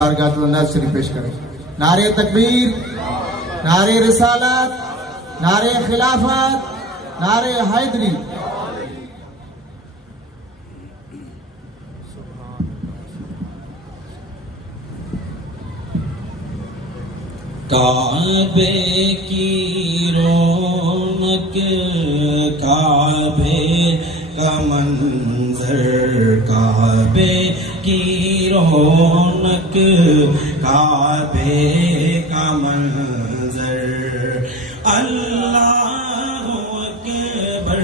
بارگاہ الناس شریف پیش کریں. نعرہ تکبیر، نعرہ رسالت، نعرہ خلافت، نعرہ حیدری. کعبے کی رونق، کعبے کا منظر، کعبے کی رونق، کعبے کا منظر. اللہ اکبر،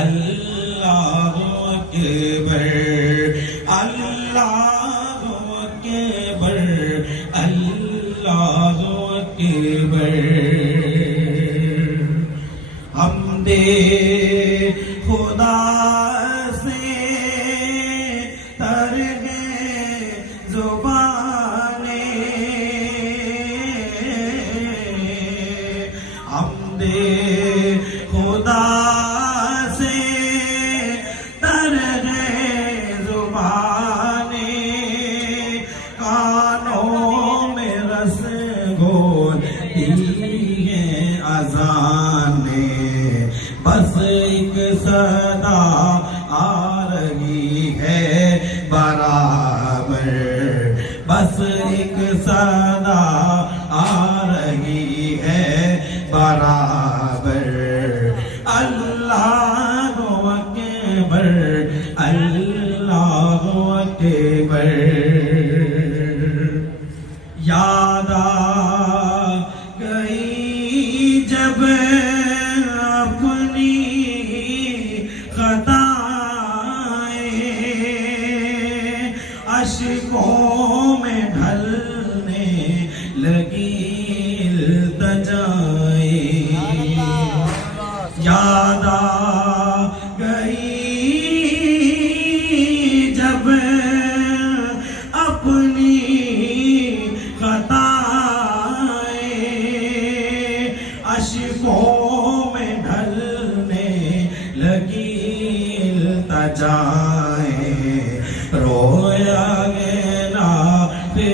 اللہ اکبر، اللہ اکبر، اللہ اکبر. حمد خدا سے تر ہے زبانیں، حمد خدا سے تر ہے زبانیں. کانوں میں رس گھولتی ہیں اذانیں، بس ایک صدا آ رہی ہے برابر، بس ایک صدا آ رہی ہے برابر. اللہ اکبر، اللہ اکبر. یاد آ گئی جب اپنی خطائیں، اشکوں میں ڈھلنے لگی التجائیں. یاد آ گئی جب اپنی خطائیں، اشکوں میں ڈھلنے لگی التجائیں. رویا گنا پہ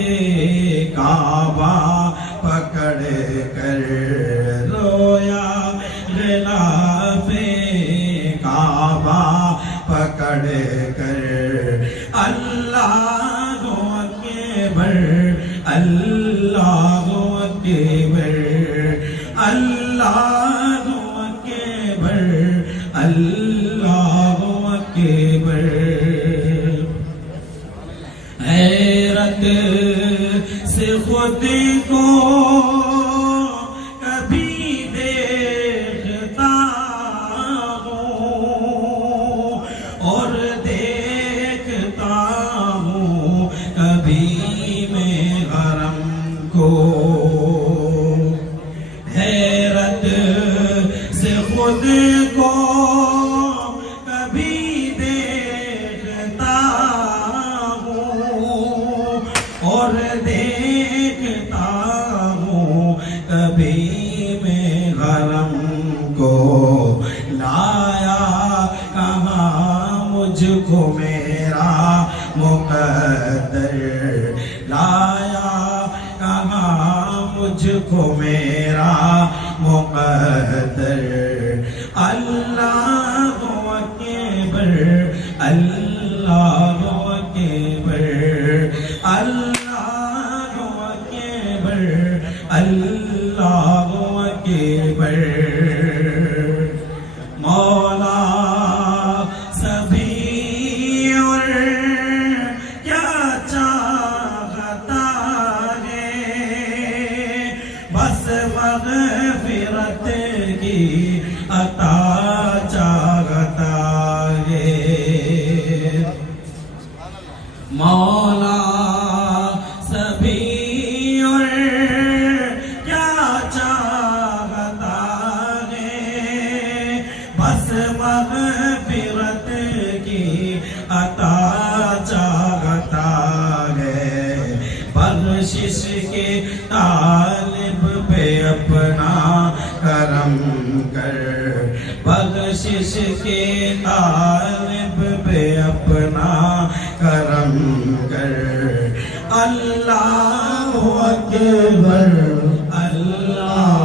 کعبہ پکڑ کر، رویا گنا پہ کعبہ پکڑ کر. اللہ اکبر، اللہ اکبر، اللہ اکبر، اللہ اکبر. حیرت سے خود کو کبھی دیکھتا ہوں اور دیکھتا ہوں کبھی میں حرم کو. حیرت سے خود کو کبھی دیکھتا ہوں اور دیکھتا ہوں کبھی میں حرم کو. لایا کہاں مجھ کو میرا مقدر، لایا کہاں مجھ کو میرا مقدر. اللہ اکبر، اللہ اکبر، اللہ اکبر، اللہ اکبر. مولا سبھی اور کیا چاہتا ہے، بس مغفرت کی عطا چاہتا ہے. مولا سبھی اور کیا چاہتا ہے، بس مغفرت کی عطا چاہتا ہے. بخشش کے طالب پہ اپنا کرم کر، بخشش کے طالب پہ اپنا کرم کر. اللہ اکبر اللہ